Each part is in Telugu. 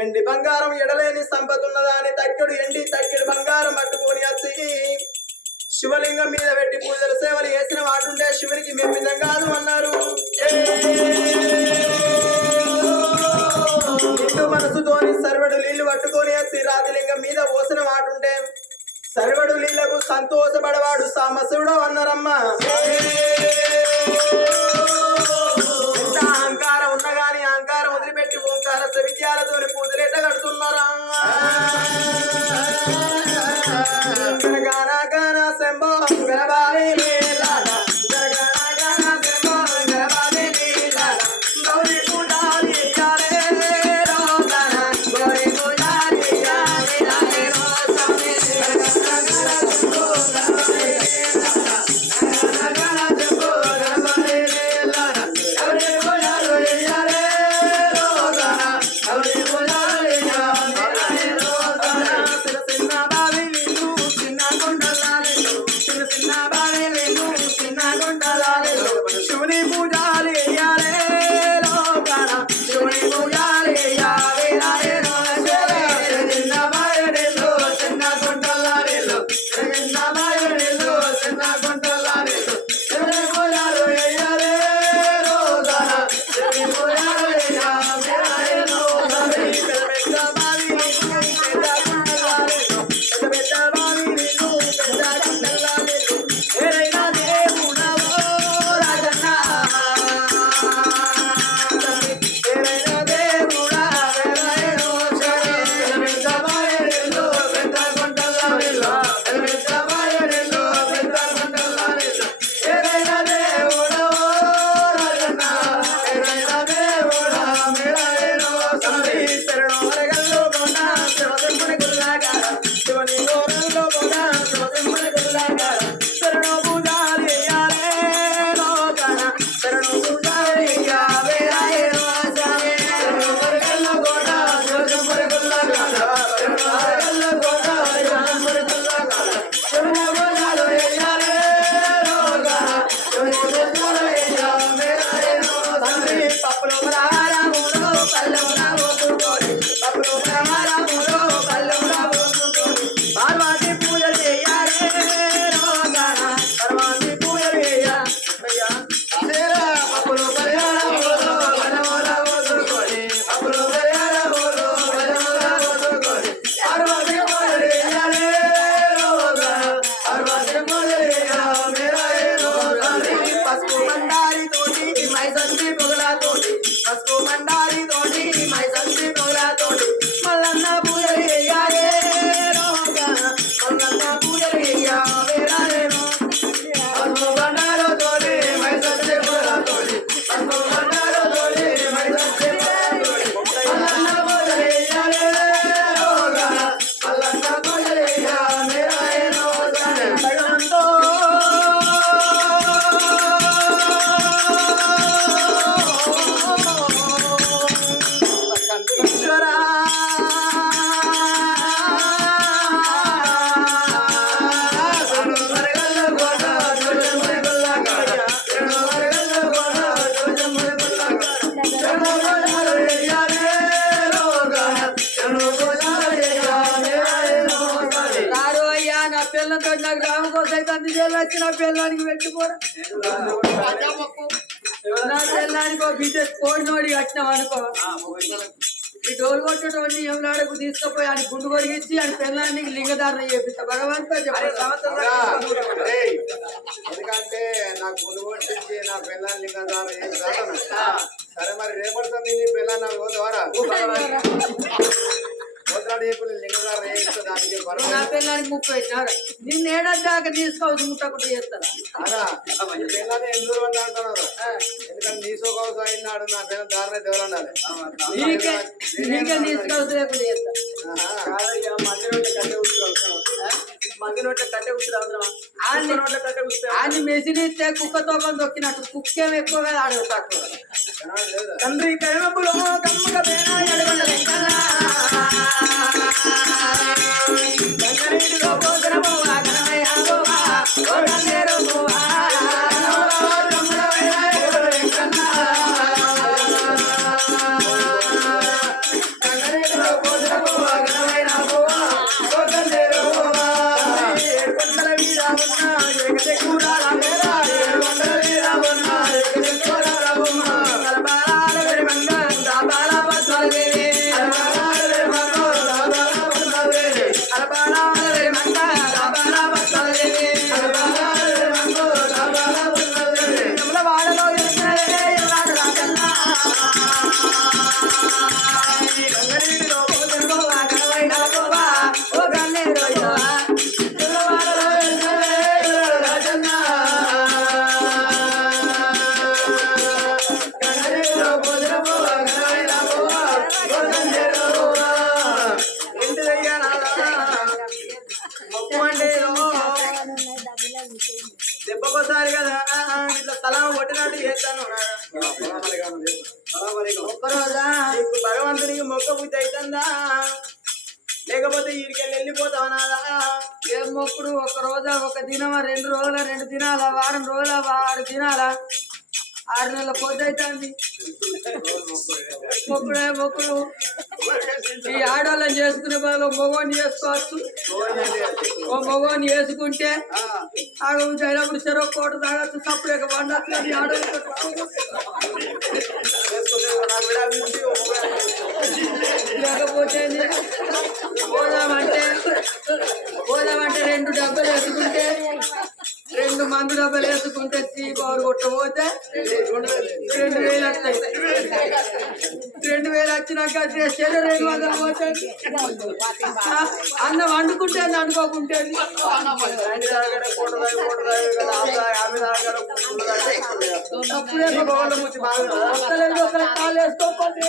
ఎండి బంగారం ఎడలేని సంపద ఉన్నదాని తక్కెడు ఎండి తక్కెడు బంగారం పట్టుకొని వచ్చి శివలింగం మీద పెట్టి పూజలు సేవలు చేసిన వాటుంటే శివునికి మెప్పిదం కాదు అన్నారు. నిండు మనసుతోని సర్వడు నీళ్లు పట్టుకొని వచ్చి రాజలింగం మీద పోసిన వాటుంటే సర్వడు నీళ్లకు సంతోషపడవాడు సామసుడు అన్నారమ్మా. ఎంత అహంకారం ఉన్నా గాని అహంకారం వదిలిపెట్టి ఓంకార విద్యాలతో పూజలు ఎట్ట కడుతున్నారా. గానా గానా శంభో గరబావి మేలాడా గానా గానా శంభో గరబావి మేలాడా గౌరీ పూజారి యారే రోదన గౌరీ పూజారి యారే రారే రోసమే గానా శంభో గరబావి మేలాడా గానా శంభో గరబావి మేలాడా గౌరీ పూజారి యారే రోదన గౌరీ పూజారి యారే రారే రోదన సిరసిన్న బావి శివుని పూజాలి యారే లోకాన శివుని పూజాలి యావే రారే చిన్న బాయడేలో చిన్న గుంటలారేలో చిన్న బాయడేలో చిన్న గుంటలారేలో శివుని పూజాలు యారే లోకాన శివుని పూజాలు యావే రారే లోకాన పెద్ద బావి పెద్ద గుంటలారేలో పెద్ద బావి పెద్ద గుంటలారేలో ఏరైనా దేవుడవో రాజన్న ఏరైనా దేవుడా వేరైనో సరే పెద్ద బాయడేలో పెద్ద గుంటలారేలో పెద్ద బాయడేలో పెద్ద గుంటలారేలో ఏరైనా దేవుడవో రాజన్న ఏరైనా దేవుడా వేరైనో సరే శరణో వరగల్లో కొండ శివసింహని గుల్లాగార శివని గోరల్లో కొండ శివసింహని గుల్లాగార శరణో పూజారి యారే లోకాన శరణో పూజారి యావే రాయనో సరే శరణో వరగల్లో కొండ శివసింహని గుల్లాగార శరణో వరగల్లో కొండ శివసింహని గుల్లాగార శరణో పూజారు యారే లోకాన శివని పూజారు యావే రాయనో సరే పప్పులో రారాములో పల్లెమున పోతుకోని పప్పులో రారాములో పల్లెమున పోతుకోని పార్వతి పూజ చేయాలే రోగాన పార్వతి పూజ చేయాలయ్యా సేరా పప్పులో రారాములో పల్లెమున పోతుకోని పప్పులో రారాములో పల్లెమున పోతుకోని పార్వతి పూజ చేయాలే రోగాన పార్వతి పూజ చేయాలే రోగాన పసుపు బండారి తోటి మైసంతి పొగలా తోటి పసుపు బండారి తోటి మైసంతి పొగలా తోటి మల్లన్న పూజ చేయాలే రోగాన మల్లన్న పూజ చేయాలే రారే పసుపు బండారు తోటి మైసంతి పొగలా తోటి పసుపు బండారు తోటి మైసంతి పొగలా తోటి మల్లన్న పూజ చేయాలే రోగాన మల్లన్న పూజ చేయాలే రారే భగవంతో ఈశ్వరా రారు అయ్యా నా పిల్లలతో నాకు రామ కోసం అయితే అన్ని చేయాలి వచ్చిన పిల్లలకి పెట్టుకోరా నా పిల్లానికి ఒక బిడ్డ కోడినోడి కట్టినాం అనుకో ఈ డోలు కొట్టేటోడిని ఎవలాడకు తీసుకుపోయి ఆయన గుండు కొరిగించి ఆయన పిల్లానికి లింగధారణ చేపిస్తా భగవంతుడు ఎందుకంటే నాకు గుండు కొట్టించి నా పిల్లల్ని లింగధారణ చేస్తాను. సరే మరి రేపడుతుంది నీ పిల్లలు నాకు ద్వారా పోతాడు చెప్పి లింగధారణ చేస్తా దానికి నా పిల్లానికి 30 పెట్టినారు నిన్ను ఏడాదాకా తీసుకోవచ్చు ముట్టకుండా చేస్తాను పిల్లలు ఎందుకు అంటున్నారు. ఎందుకంటే నీ సోకవసం అయినాడు నా పిల్లల ధారణ ఎవరు ఉండాలి నీకే తీసుకోవచ్చు లేకుండా చేస్తా మంది నోట్ల కట్టే ఉత్తరం ఆయన మెసిన్ ఇస్తే కుక్కతో దొక్కినట్టు కుక్కేం ఎక్కువగా ఆడదు తక్కువ తండ్రి కైమపులో కమ్మక పేనా ఎడగొండ వెంకన్నా గంగనీటిలో పోతనమో ఆగనమయ్యా గోవా ఓ గన్నేరు గోవా గంగనీటిలో ఒక్క బుద్ధి అవుతుందా లేకపోతే వీడికెళ్ళి వెళ్ళిపోతావా నాదా ఏం మొక్కుడు ఒక రోజా ఒక దినమా 2 రోజుల 2 దినాల వారం రోజుల 6 దినాల 6 నెలల పొద్దు అవుతుంది మొక్కుడే మొక్కుడు ఈ ఆడవాళ్ళని చేసుకునే బదులు మగవాడిని చేసుకోవచ్చు ఓ మగవాడిని వేసుకుంటే అయినప్పుడు చెరో కోట తాగచ్చు సప్పుడేక పండచ్చు కానీ లేకపోతే పోదామంటే 2 డబ్బాలు వేసుకుంటే 2 మందు డబ్బాలు వేసుకుంటే సీ పవర్ కొట్టబోతే 2000 వస్తాయి 2000 వచ్చినాక శరీరం 200 పోతుంది అన్నం వండుకుంటే అనుకోకుంటే కాలు వేసుకోకపోతే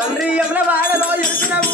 తండ్రి యమున వాడలో ఎడుతున్నావు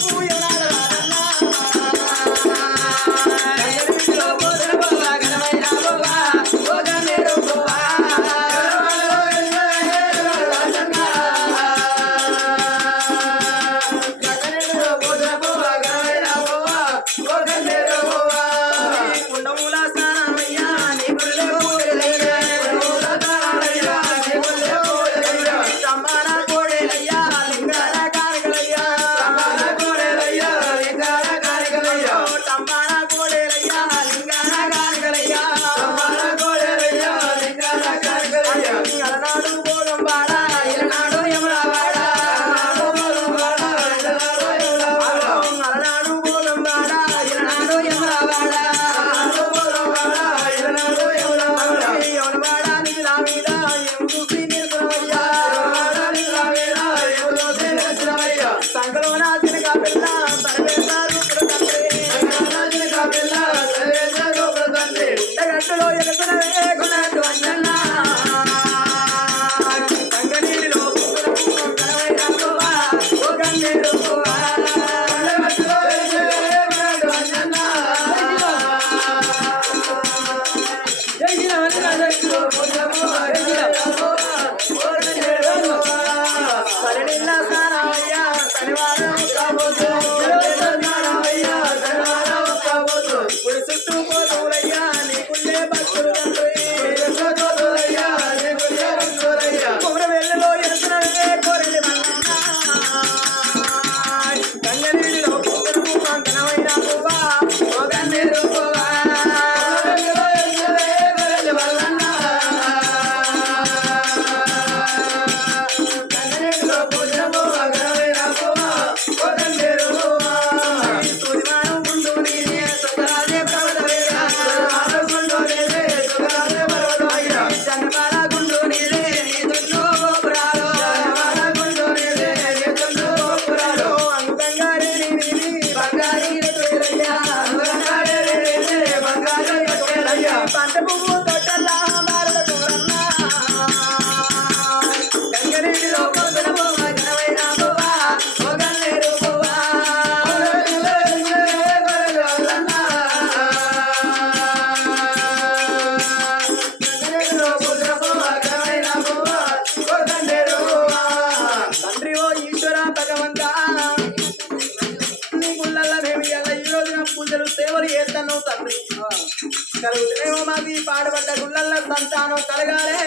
కలుగుతున్నాయో మాకు ఈ పాడబడ్డ గుళ్ళల్లో సంతానం కలగాలే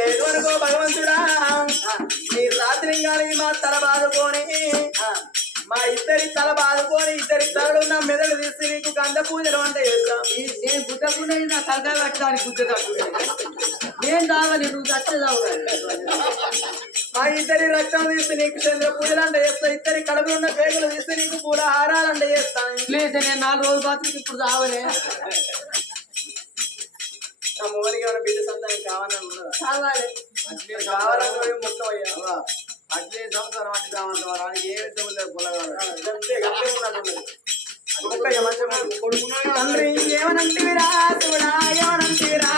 లేదు అనుకో భగవంతుడా నీ రాత్రింగాని మా తల బాదుకొని మా ఇద్దరి తల బాదుకొని ఇద్దరి తలలు నా మెదడు తీసి నీకు గంధ పూజలు అంటే చేస్తాం. నేను గుద్దకుండా నా తలకాయ పెట్టడానికి గుద్దకు నేను తావాలి నువ్వు చచ్చేదావు మా ఇద్దరి రక్తం తీసి నీకు చంద్ర పూజలు అంటే చేస్తా. ఇద్దరి కడుపులో ఉన్న పేగులు తీసి నీకు పూల హారాలు అంటే చేస్తాను. లేదు నేను 4 రోజులు బతికి ఇప్పుడు తావలే నా మొగలికి ఏమైనా బిడ్డ సంతానం కావాలని ఉన్నదా? కావాలి కావాలని మొత్తం అయ్యా అట్లే సంవత్సరం అట్టి కావాలంటే ఏమైతే ఉండదు పొలగాడు తండ్రి ఏమనంటివిరా శివుడా ఏమనంటివిరా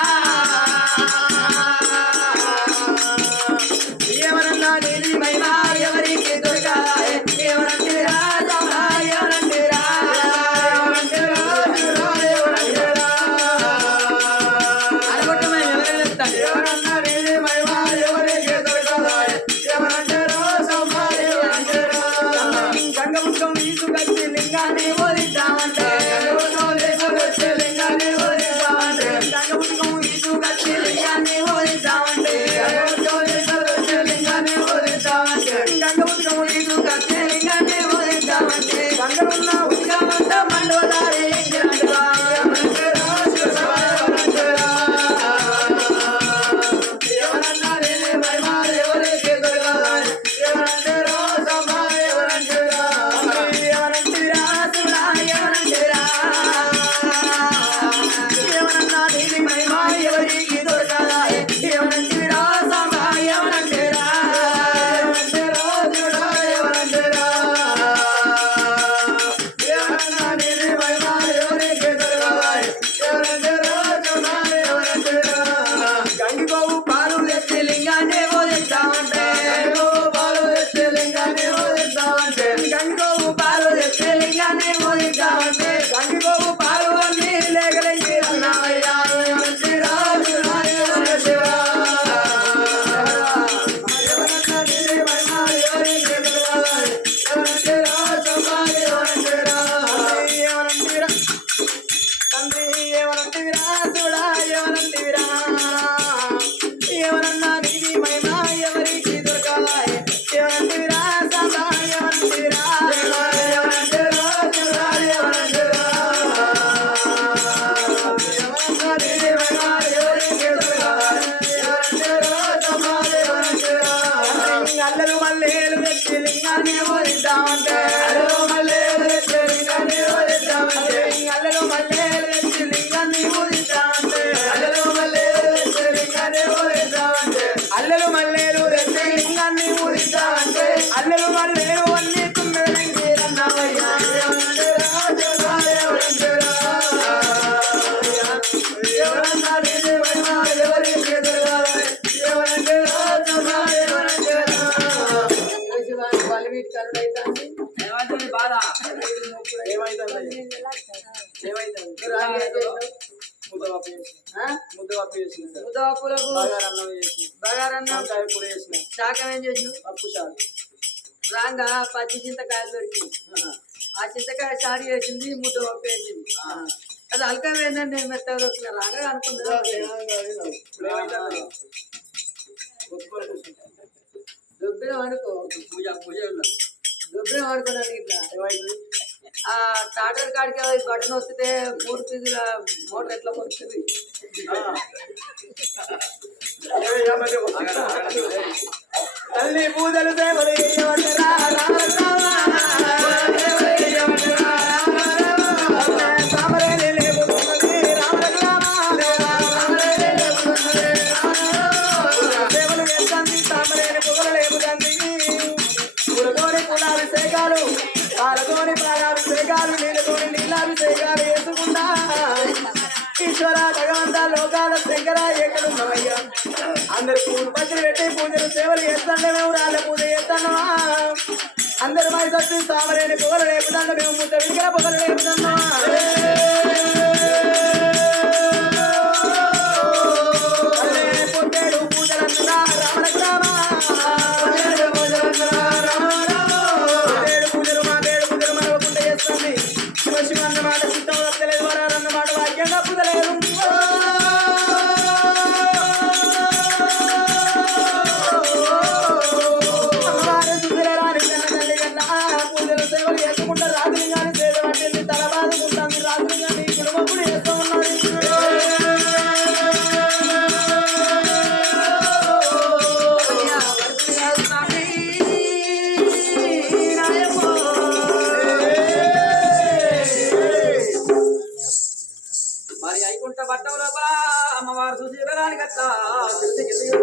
ఏమనన్నా నీది మైనా ఎవరికి దొరకా ఏమనంటివిరా ఏమనంటివిరా పప్పు చేసిన సార్. ముద్దపప్పులకు బగారన్నం చేసిన. బగారన్నం వంకాయ కూర చేసిన. శాఖం ఏం చేసినావు పప్పు చారు. రాంగా పచ్చి చింతకాయలు దొరికింది ఆ చింతకాయ చారు వేసింది ముద్ద పప్పు వేసింది అది అల్కం ఏంటంటే మెత్తగా దొరికిన రాగా అనుకున్నా ఇప్పుడు ఏమైంది? కొట్టుకొని కూర్చుంటా. దుబ్బిన అనుకో పూజ ఉన్నది. దుబ్బిన అనుకున్నాను ఇట్లా ఏమైంది? ఆ టాటర్ కాడికి బటన్ వస్తే 3 పీసుల మోటార్ ఎట్లా వస్తుంది తల్లి పూజలు సేవలు చేయవచ్చరా రామ రామ. తామరేని లేపుతున్నది రామ రామ. సేవలు చేస్తుంది తామరేని పొగలు లేపుతుంది. పూలతోని పూలాభిషేకాలు, పాలతోని పాలాభిషేకాలు, నీళ్ళతోని నీళ్ళాభిషేకాలు వేసుకుంటా ఈశ్వర భగవంత లోకాల శంకర ఎక్కడున్నావయ్యా? అందరు పూలు పచ్చడి పెట్టి పూజలు సేవలు చేస్తాండే మేము రాళ్ళ పూజ చేస్తున్నావా? అందరు మరి సత్తి తామరేని పొగలు లేపుతాండ మేము ముద్ద విడిగిన పొగలు లేపుతున్నావా? పొట్టేడు పూజలంటున్నా రామలకు రామ. పొట్టేడు పూజలు మా వేడు పూజలు మనవకుండా చేస్తుంది. శివ శివ అన్నమాట సిద్ధం వస్తలేదు, వరారు అన్నమాట వాక్యంగా పుదలేదు. పూజలు సేవలు చేసుకుంటే రాత్రి కానీ సేవ పట్టింది, తల బాదుకుంటుంది రాత్రి కానీ కుటుంబం కూడా చేస్తూ ఉన్నది. మరి అయికుంట పట్టం లోపల అమ్మవారు చూసి